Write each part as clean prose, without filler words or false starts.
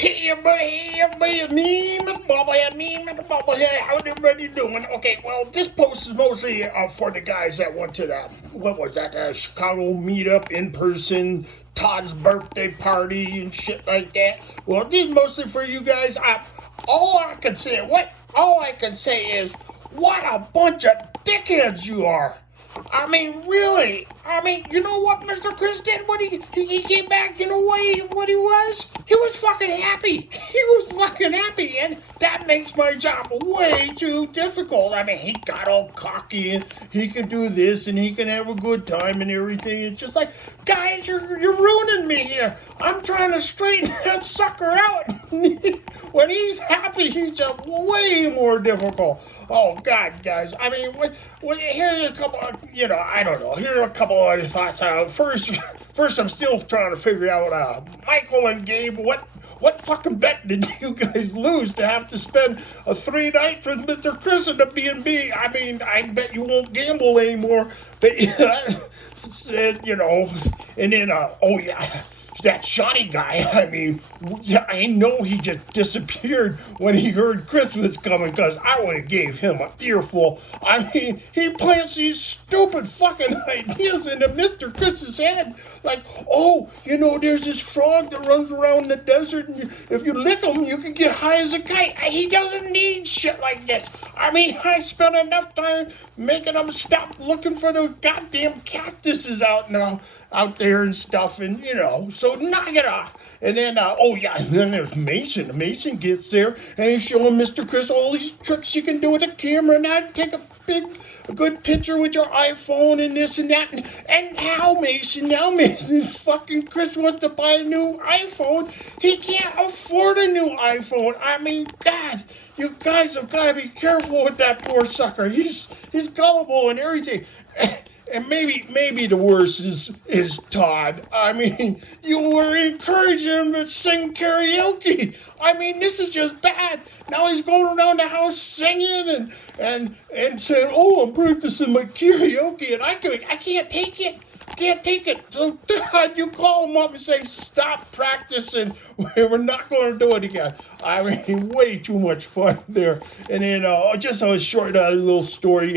Hey everybody, me, Mr. Bobblehead, how's everybody doing? Okay, well, this post is mostly for the guys that went to the, Chicago meetup in person, Todd's birthday party and shit like that. Well, this is mostly for you guys. All I can say is, what a bunch of dickheads you are. I mean, really. I mean, you know what Mr. Chris did when he came back? You know what he was? He was fucking happy. He was fucking happy, and that makes my job way too difficult. I mean, he got all cocky, and he can do this, and he can have a good time and everything. It's just like, guys, you're ruining me here. I'm trying to straighten that sucker out. When he's happy, he's just way more difficult. Oh, God, guys. I mean, here's a couple of, I don't know. Here are a couple of other thoughts. First, I'm still trying to figure out, Michael and Gabe, what fucking bet did you guys lose to have to spend 3 nights with Mr. Chris in the B&B? I mean, I bet you won't gamble anymore. But, and then, oh, yeah. That Shawnee guy, I mean, yeah, I know he just disappeared when he heard Chris was coming, because I would have gave him an earful. I mean, he plants these stupid fucking ideas into Mr. Chris's head. Like, oh, there's this frog that runs around the desert, and if you lick him, you can get high as a kite. He doesn't need shit like this. I mean, I spent enough time making him stop looking for those goddamn cactuses out there and stuff, and so knock it off. And then and then there's Mason. Mason gets there and he's showing Mr. Chris all these tricks you can do with a camera. Now take a good picture with your iPhone and this and that. And now Mason fucking Chris wants to buy a new iPhone. He can't afford a new iPhone. I mean, God, you guys have got to be careful with that poor sucker. He's gullible and everything. And maybe the worst is Todd. I mean, you were encouraging him to sing karaoke. I mean, this is just bad. Now he's going around the house singing and saying, "Oh, I'm practicing my karaoke," and I can't take it. Can't take it. So Todd, you call him up and say, "Stop practicing. We're not going to do it again." I mean, way too much fun there. And then just a short little story.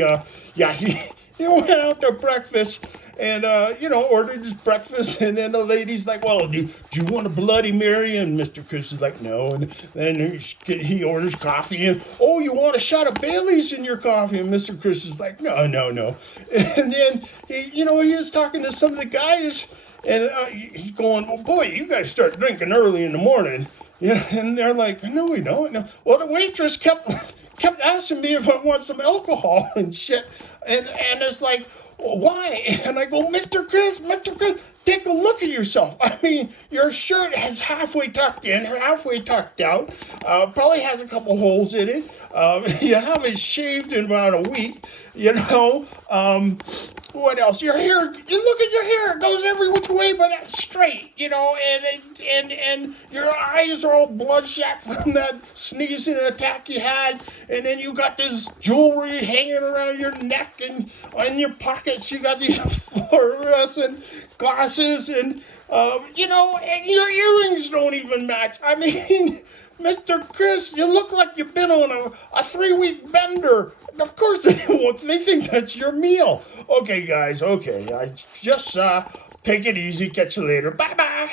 He went out to breakfast and, ordered his breakfast. And then the lady's like, "Well, do you want a Bloody Mary?" And Mr. Chris is like, "No." And then he orders coffee. And, "Oh, you want a shot of Bailey's in your coffee?" And Mr. Chris is like, "No." And then, he was talking to some of the guys. And he's going, "Oh, boy, you guys start drinking early in the morning." Yeah, and they're like, "No, we don't." No. Well, the waitress kept asking me if I want some alcohol and shit. And it's like, "Why?" And I go, Mr. Chris, take a look at yourself. I mean, your shirt is halfway tucked in, halfway tucked out, probably has a couple holes in it. You haven't shaved in about a week, what else? Your hair, you look at your hair, it goes every which way but that's straight, and your eyes are all bloodshot from that sneezing attack you had, and then you got this jewelry hanging around your neck, and in your pockets you got these fluorescent glasses, and and your earrings don't even match. I mean, Mr. Chris, you look like you've been on a 3-week bender. Of course they won't. They think that's your meal. Okay, guys, okay. I just take it easy. Catch you later. Bye-bye.